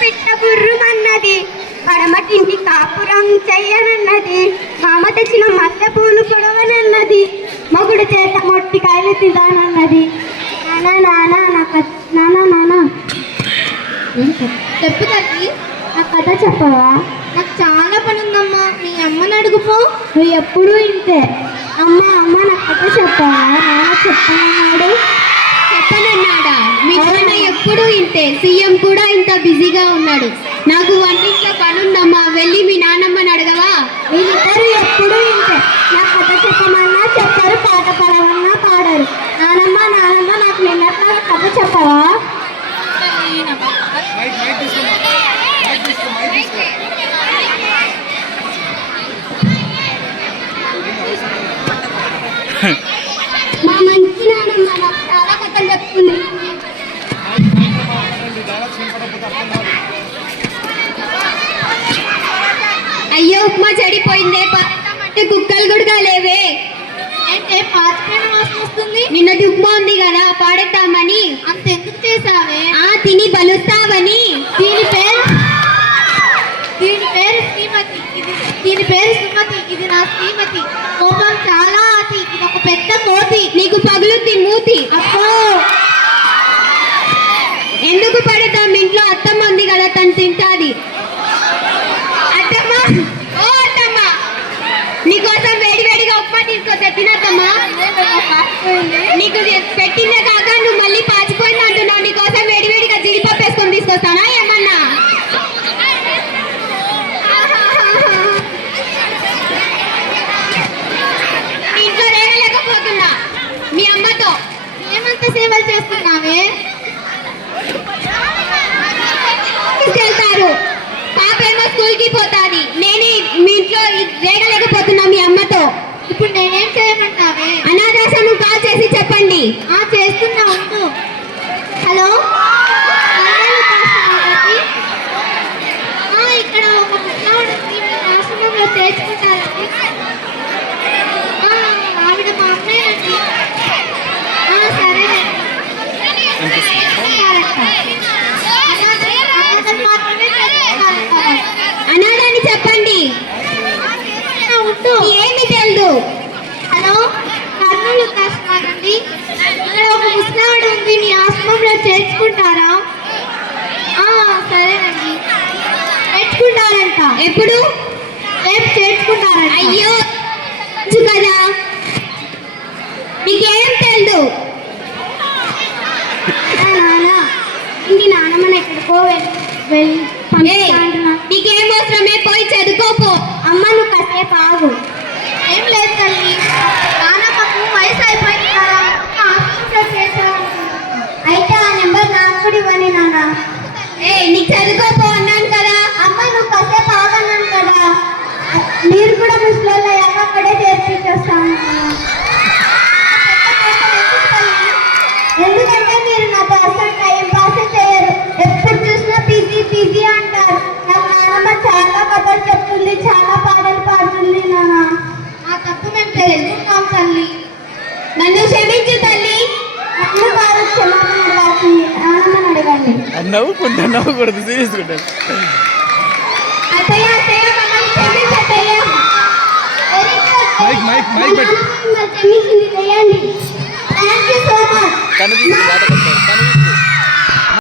పిట్ట బుర్రుమన్నది, పడమటింటి కాపురం చెయ్యనన్నది, మామ తెచ్చిన మల్లె పూలు పొడవనన్నది, మొగుడు చేత మొట్టికాయలు తిదానన్నది. నానా నానా నానా నానా చెప్పు తల్లి. నా కథ చెప్పవా? నాకు చాలా పని ఉందమ్మా, మీ అమ్మని అడుగుపో. నువ్వు ఎప్పుడూ ఇంతే. అమ్మ అమ్మ నా కథ చెప్పవా? నాన్న చెప్పనన్నాడు. చెప్పనన్నాడా? మీ నాన్న ఎప్పుడు ఇంతే, సీఎం కూడా ఇంత బిజీగా ఉన్నాడు. నాకు వంటింట్లో పనుందమ్మా, వెళ్ళి మీ నాన్నమ్మని అడగవా? వీళ్ళిద్దరూ ఎప్పుడూ ఇంతే. నా కథ చెప్పమన్నా చెప్పరు, పాట పాడమన్నా పాడరు. నానమ్మ నానమ్మ నాకు నిన్నట్లా కథ చెప్పవా? మా మంచి నానమ్మ నాకు చాలా కథలు చెప్తుంది. అయ్యో ఉప్మా చెడిపోయిందే, అంటే కుక్కలు కూడా లేవే. అంటే పాచిపోయిన వాసన వస్తుంది. నిన్నటి ఉప్మా ఉంది కదా, పాడేద్దామని. అంత ఎందుకు చేసావే? తిని బలుస్తావని. దీని పేరు శ్రీమతి. దీని పేరు సుమతి. ఇది నా శ్రీమతి. కోపం చాలా అతి. ఇది ఒక పెద్ద కోతి. నీకు పగులుద్ది మూతి. అబ్బో, ఎందుకు పడతాం? ఇంట్లో అత్తమ్మ ఉంది కదా, తను తింటాది. అత్తమ్మ, ఓ అత్తమ్మ, నీకోసం వేడి వేడిగా ఉప్మా తీసుకొచ్చా, తినత్తమ్మా. నీకు పెట్టిందే కాక నువ్వు మళ్ళీ పాచిపోయింది అంటున్నావు. నీకోసం వేడి వేడిగా జీడిపప్పు వేసుకొని తీసుకొస్తానా ఏమన్నా? ఇంట్లో లేకపోతున్నా మీ అమ్మతో. ఏమంత సేవలు చేస్తున్నావే? తీసుకెళ్తారు, పాప ఏమో స్కూల్కి పోతాది. నేనే మీ ఇంట్లో రేగలేకపోతున్నా మీ అమ్మతో. ఇప్పుడు నేనేం చేయమంటావే? అనాథాశ్రమం కాల్ చేసి చెప్పండి. చేస్తున్నా ఉండు. హలో, ఇక్కడ ఒక ముసలావిడ ఉంది, మీ ఆశ్రమంలో చేర్చుకుంటారండి. ఆవిడ మా అమ్మాయి అండి. సరేనండి. అనాథాన్ని చెప్పండి. ఉండు. ఏమి తెలుదు. హలో, కర్నూలు కాస్తున్నానండి. ఇక్కడ ఒక ముసలావిడ ఉంది, మీ ఆశ్రమంలో చేర్చుకుంటారా? సరేనండి. చేర్చుకుంటారంట. ఎప్పుడు? రేపు చేర్చుకుంటారంట. అయ్యో కదా, నీకేం తెలుదు. నాన్న, ఇంటి నాన్నమ్మని ఎక్కడికో వెళ్ళి నీకేం అవసరమే, పోయి చదువుకోపో. అమ్మ నువ్వు కాసేపు ఆగు. ఏం లేదు తల్లి, నాన్నమ్మకు వయసు అయిపోయింది కదా, ఆసుపత్రిలో చేర్చాలనుకుంటున్నాను. అయితే ఆ నెంబర్ నాకు కూడా ఇవ్వండి నాన్న. నీకు చదువుకోపో అన్నాను కదా. అమ్మ నువ్వు కాసేపు ఆగన్నాను కదా. మీరు కూడా ముసలిలో అక్కడే చేర్పించేస్తాను. ఎందుకంటే మీరు నా అసలు టైం పాస్ చేయరు. ఎప్పుడు చూసినా బిజీ బిజీ అంటారు. నాకు నాన్నమ్మ చాలా కథలు చెప్తుంది, చాలా పాటలు పాడుతుంది. నాన్న ఆ తప్పు మేము తెలుసుకుంటాం తల్లి. నన్ను క్షమించు తల్లి. నన్ను కాదు క్షమాపణ అడగాల్సి, నాన్నమ్మని అడగండి. నవ్వకూడదు, సీరియస్ ఉంటాను. అత్తయ్య అత్తయ్య, మమ్మల్ని క్షమించు అత్తయ్య. క్షమించింది చేయండి. Thank you so much.